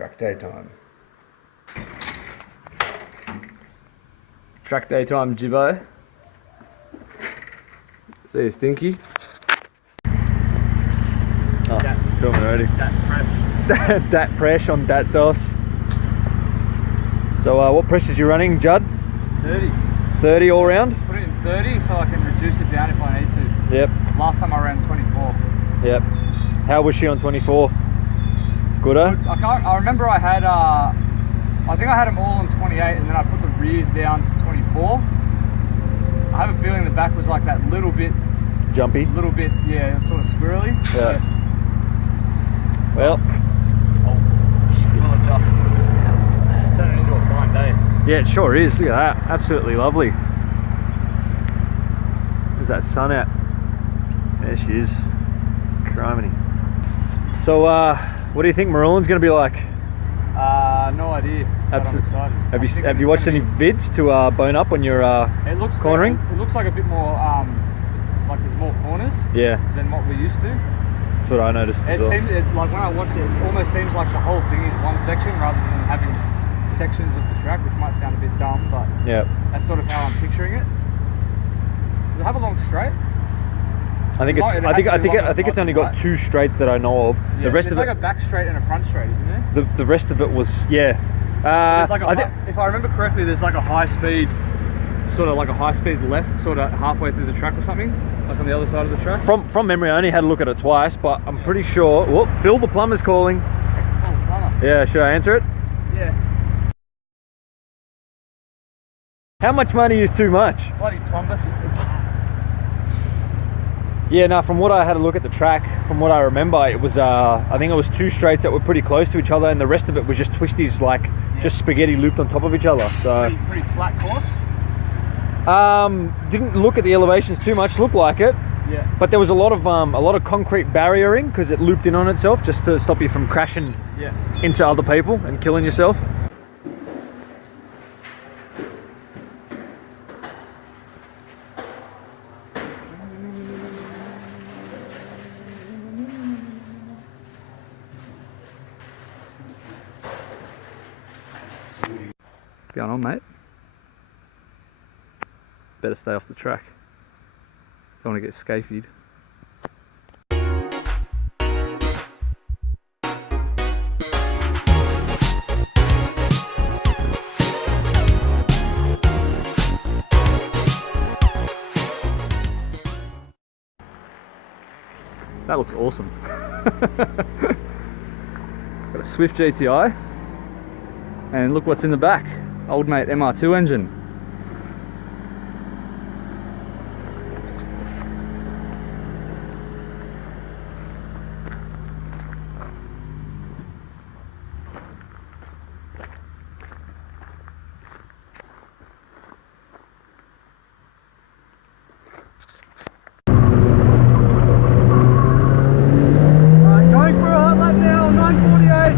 Track day time. Track day time, Jibbo. See you, Stinky. Oh, filming already. Dat press. Dat press on dat dos. So what pressures you running, Judd? 30. 30 all round? Put it in 30 so I can reduce it down if I need to. Yep. Last time I ran 24. Yep. How was she on 24? Good, eh? I remember I had, I think I had them all on 28 and then I put the rears down to 24. I have a feeling the back was like that little bit Jumpy. Little bit, yeah, sort of squirrely. Yeah. Well. We'll adjust. Turn it into a fine day. Yeah, it sure is. Look at that. Absolutely lovely. There's that sun out. There she is. Criminy. So, what do you think Marulan's going to be like? No idea. But I'm excited. Have you watched any vids to bone up when you're cornering? It looks like a bit more, like there's more corners. Yeah. Than what we're used to. That's what I noticed. It seems like when I watch it, it almost seems like the whole thing is one section rather than having sections of the track, which might sound a bit dumb, but yeah, that's sort of how I'm picturing it. Does it have a long straight? I think it's only got 2 straights that I know of. Yeah, the rest of like a back straight and a front straight, isn't there? The rest of it was if I remember correctly, there's like a high speed, sort of like a high speed left, sort of halfway through the track or something, like on the other side of the track. From memory, I only had a look at it twice, but I'm pretty sure. Whoop, Phil the plumber's calling. Oh, plumber. Yeah, should I answer it? Yeah. How much money is too much? Bloody plumbers. Yeah, no, from what I had a look at the track, from what I remember, it was, I think it was 2 straights that were pretty close to each other, and the rest of it was just twisties, like, just spaghetti looped on top of each other, so... Pretty flat course? Didn't look at the elevations too much, looked like it. Yeah. But there was a lot of concrete barriering, because it looped in on itself, just to stop you from crashing into other people and killing yourself. What's going on, mate? Better stay off the track. Don't want to get scafied. That looks awesome. Got a Swift GTI, and look what's in the back. Old mate MR2 engine. Going for a hot lap now, 9:48.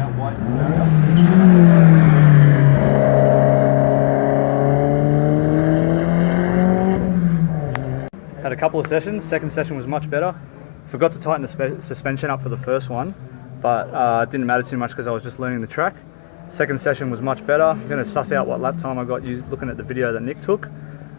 remember. Had a couple of sessions. Second session was much better. Forgot to tighten the suspension up for the first one, but it didn't matter too much because I was just learning the track. Second session was much better. I'm going to suss out what lap time I got looking at the video that Nick took.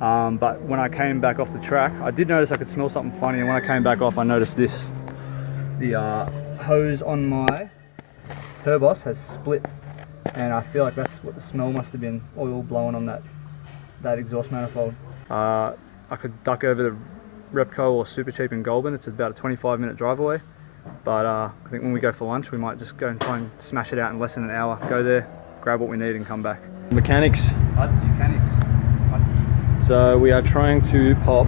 But when I came back off the track, I did notice I could smell something funny, and when I came back off, I noticed this. The hose on my turbos has split, and I feel like that's what the smell must have been, oil blowing on that exhaust manifold. I could duck over the Repco or Super Cheap in Goulburn. It's about a 25-minute drive away, but I think when we go for lunch, we might just go and try and smash it out in less than an hour. Go there, grab what we need and come back. Mechanics. Mechanics. So we are trying to pop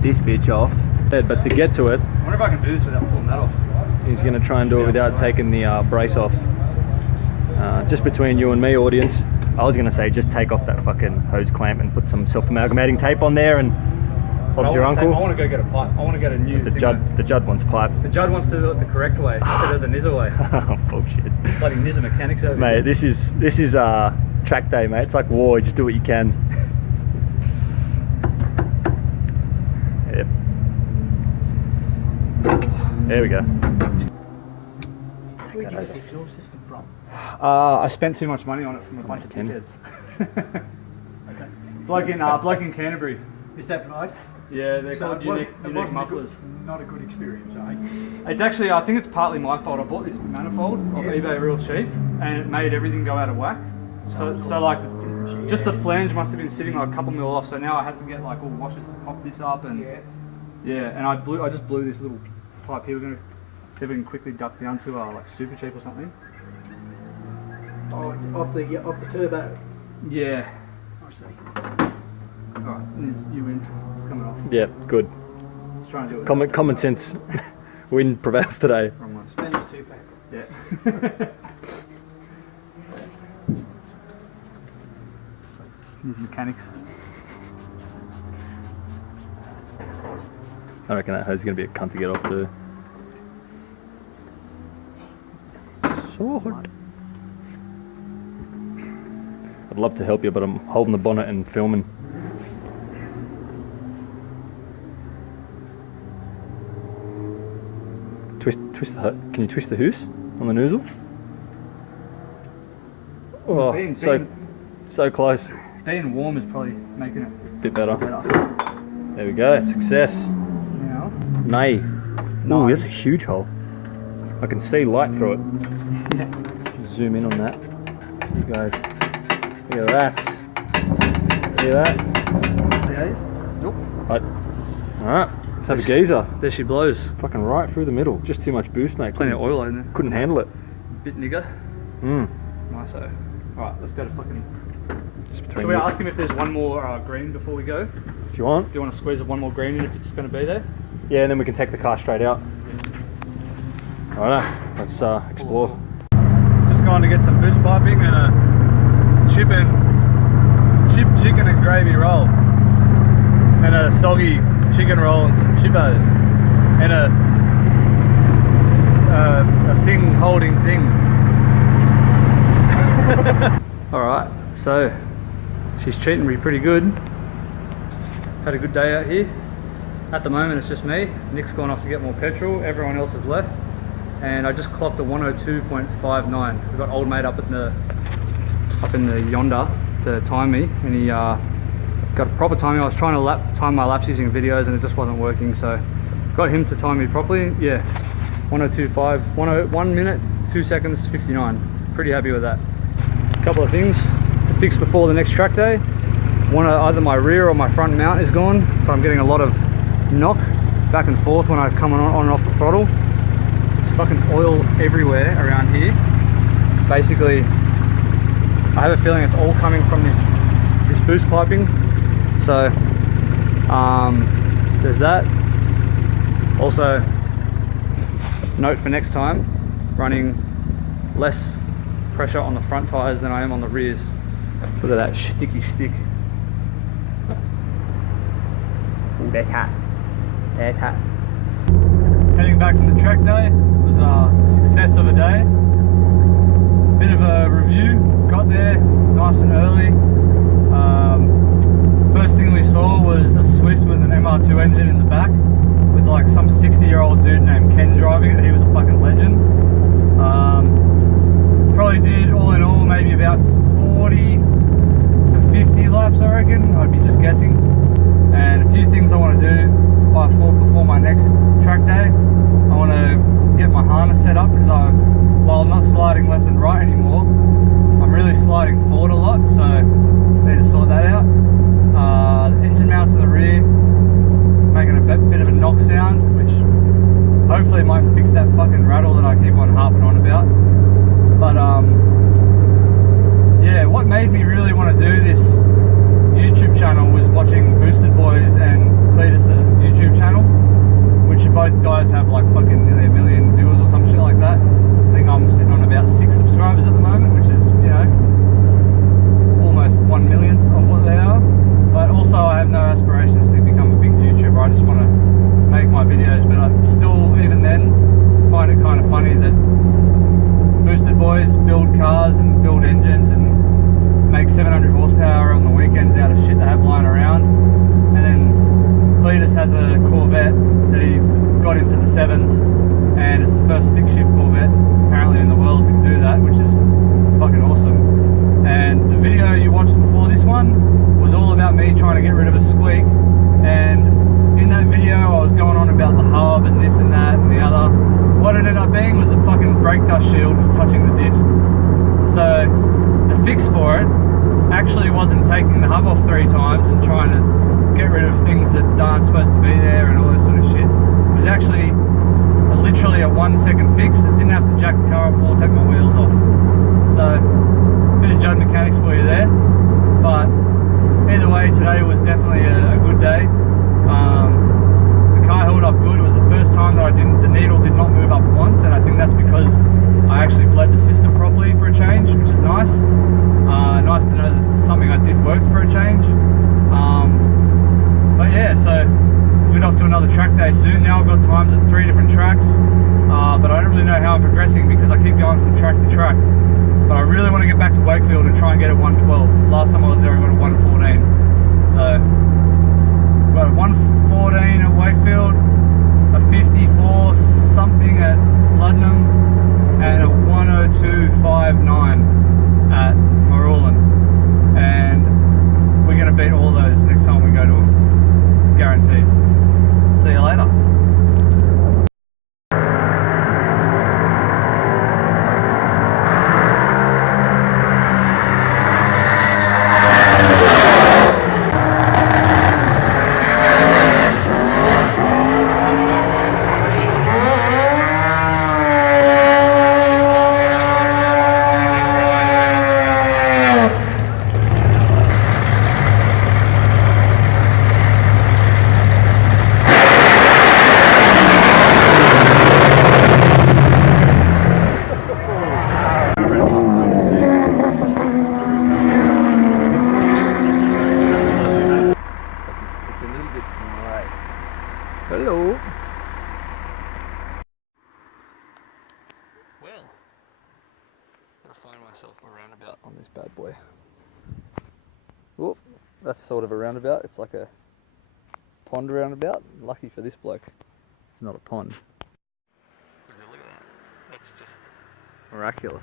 this bitch off, but to get to it, I wonder if I can do this without pulling that off. he's going to try and do it without taking the brace off. Just between you and me, audience, I was going to say just take off that fucking hose clamp and put some self-amalgamating tape on there and Bob's your uncle. I want to go get a pipe. I want to get a new The Judd wants pipe. The Judd wants to do it the correct way instead of the nizza way. Oh, bullshit. Bloody nizza mechanics over Mate, here. this is track day, mate. It's like war, just do what you can. Yep. There we go. Where'd you get the exhaust system from? I spent too much money on it from a bunch of dickheads. Okay. bloke in Canterbury. Is that right? Yeah, they're So called it wasn't unique mufflers. not a good experience, eh? It's actually, I think it's partly my fault. I bought this manifold off eBay real cheap, and it made everything go out of whack. So like, just the flange must have been sitting like a couple mil off. So now I had to get like all washers to pop this up, and and I just blew this little pipe here. We're gonna see if we can quickly duck down to like Super Cheap or something. Oh, off the turbo. Yeah. I see. Alright, you win. It's coming off. Yeah, good. Let's try and do it. Common sense win prevails today. Wrong one. Spanish too fat. Yeah. These mechanics. I reckon that hose is going to be a cunt to get off too. So hard. I'd love to help you, but I'm holding the bonnet and filming. Twist the. Can you twist the hoose on the nozzle? Oh, so close. Being warm is probably making it Bit better. better. There we go. Success. Now, Nay. Ooh, that's a huge hole. I can see light through it. Zoom in on that. You guys. Look at that. See that? Nope. Right. Alright. Let's have a geezer. There she blows. Fucking right through the middle. Just too much boost, mate. Plenty of oil in there. Couldn't handle it. Bit nigger. Mm. Nice. Alright, let's go to fucking. Just Should between we you. ask him if there's one more green before we go? If you want. Do you want to squeeze one more green in if it's going to be there? Yeah, and then we can take the car straight out. Alright, let's explore. Just going to get some boost piping and a chipped chicken and gravy roll, and a soggy chicken roll and some chippos, and a thing holding thing. Alright, so she's treating me pretty good. Had a good day out here. At the moment it's just me. Nick's gone off to get more petrol, everyone else has left, and I just clocked a 102.59. We've got old mate up in the yonder to time me, and he got a proper timing. I was trying to time my laps using videos and it just wasn't working, so got him to time me properly. Yeah, 102.5, 1 minute 2 seconds 59. Pretty happy with that. A couple of things to fix before the next track day. Either my rear or my front mount is gone, but I'm getting a lot of knock back and forth when I come on and off the throttle. It's fucking oil everywhere around here. Basically, I have a feeling it's all coming from this boost piping. So there's that. Also, note for next time, running less pressure on the front tires than I am on the rears. Look at that sticky stick. Ooh, that's hot. That's hot. Heading back from the track day. It was a success of a day. Bit of a review. Got there nice and early. First thing we saw was a Swift with an MR2 engine in the back, with like some 60-year-old dude named Ken driving it. He was a fucking legend. Probably did all in all maybe about 40 to 50 laps, I reckon. I'd be just guessing. And a few things I want to do before my next track day. I want to get my harness set up, because while I'm not sliding left and right anymore, I'm really sliding forward a lot, so I need to sort that out. Engine mounts in the rear, making a bit of a knock sound, which hopefully might fix that fucking rattle that I keep on harping on about. But yeah, what made me really want to do this YouTube channel was watching Boosted Boys and Cletus's YouTube channel, which both guys have like fucking nearly 1 million viewers or some shit like that. I think I'm sitting on about 6 subscribers at the moment, which is, you know, almost 1 millionth of what they are. But also I have no aspirations to become a big YouTuber. I just want to make my videos, but I still, even then, find it kind of funny that Boosted Boys build cars and build engines and make 700 horsepower on the weekends out of shit they have lying around. And then Cletus has a Corvette that he got into the 7s, and it's the first stick shift Corvette apparently in the world to do that, which is fucking awesome. And the video you watched before this one was all about me trying to get rid of a squeak, and in that video I was going on about the hub and this and that and the other. What it ended up being was the fucking brake dust shield was touching the disc. So the fix for it actually wasn't taking the hub off 3 times and trying to get rid of things that aren't supposed to be there and all this sort of shit. It was actually literally a 1-second fix. It didn't have to jack the car up or take my wheels off. So bit of Judd mechanics for you there. But either way, today was definitely a good day. The car held up good. It was the first time that the needle did not move up once, and I think that's because I actually bled the system properly for a change, which is nice. Nice to know that something I did worked for a change. But yeah, so we'll get off to another track day soon. Now I've got times at 3 different tracks, but I don't really know how I'm progressing because I keep going from track to track. But I really want to get back to Wakefield and try and get a 112. Last time I was there, I got a 114. So we've got a 114 at Wakefield, a 54 something at Luddenham, and a 102.59 at Marulan. And we're going to beat all those next time we go to them. Guaranteed. See you later. Hello. Well, gotta find myself a roundabout on this bad boy. Oh, that's sort of a roundabout. It's like a pond roundabout. Lucky for this bloke, it's not a pond. Look at that. That's just miraculous.